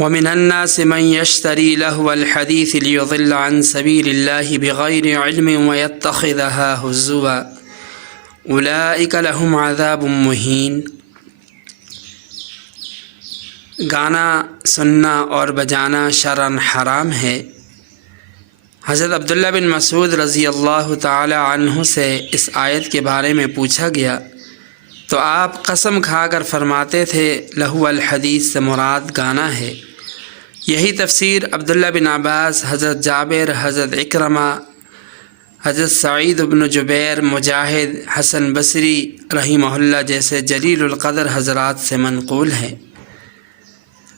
ومن الناس من يشتري لهو الحديث ليضل عن سبيل الله بغير علم ويتخذها هزوا أولئك لهم عذاب مهين۔ گانا سننا اور بجانا شرعاً حرام ہے۔ حضرت عبداللہ بن مسعود رضی اللہ تعالی عنہ سے اس آیت کے بارے میں پوچھا گیا تو آپ قسم کھا کر فرماتے تھے لہو الحدیث سے مراد گانا ہے۔ یہی تفسیر عبداللہ بن عباس، حضرت جابر، حضرت اکرمہ، حضرت سعید بن جبیر، مجاہد، حسن بصری رحمہ اللہ جیسے جلیل القدر حضرات سے منقول ہے۔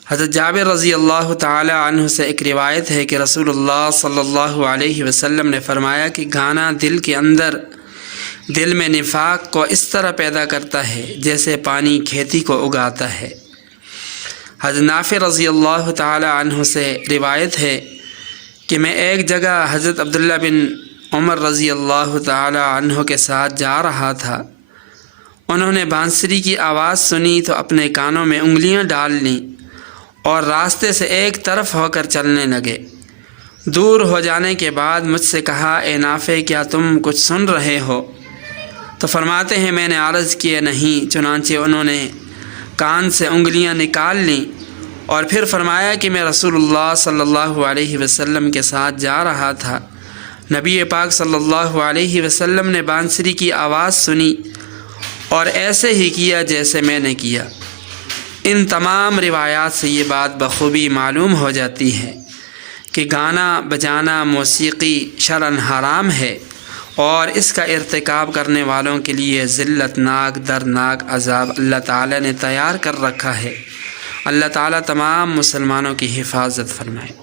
حضرت جابر رضی اللہ تعالی عنہ سے ایک روایت ہے کہ رسول اللہ صلی اللہ علیہ وسلم نے فرمایا کہ گانا دل میں نفاق کو اس طرح پیدا کرتا ہے جیسے پانی کھیتی کو اگاتا ہے۔ حضرت نافع رضی اللہ تعالی عنہ سے روایت ہے کہ میں ایک جگہ حضرت عبداللہ بن عمر رضی اللہ تعالی عنہ کے ساتھ جا رہا تھا۔ انہوں نے بانسری کی آواز سنی تو اپنے کانوں میں انگلیاں ڈال لیں اور راستے سے ایک طرف ہو کر چلنے لگے۔ دور ہو جانے کے بعد مجھ سے کہا اے نافع کیا تم کچھ سن رہے ہو؟ تو فرماتے ہیں میں نے عرض کیا نہیں، چنانچہ انہوں نے کان سے انگلیاں نکال لیں اور پھر فرمایا کہ میں رسول اللہ صلی اللہ علیہ وسلم کے ساتھ جا رہا تھا۔ نبی پاک صلی اللہ علیہ وسلم نے بانسری کی آواز سنی اور ایسے ہی کیا جیسے میں نے کیا۔ ان تمام روایات سے یہ بات بخوبی معلوم ہو جاتی ہے کہ گانا بجانا موسیقی شرعاً حرام ہے اور اس کا ارتکاب کرنے والوں کے لیے ذلت ناک دردناک عذاب اللہ تعالی نے تیار کر رکھا ہے۔ اللہ تعالی تمام مسلمانوں کی حفاظت فرمائے۔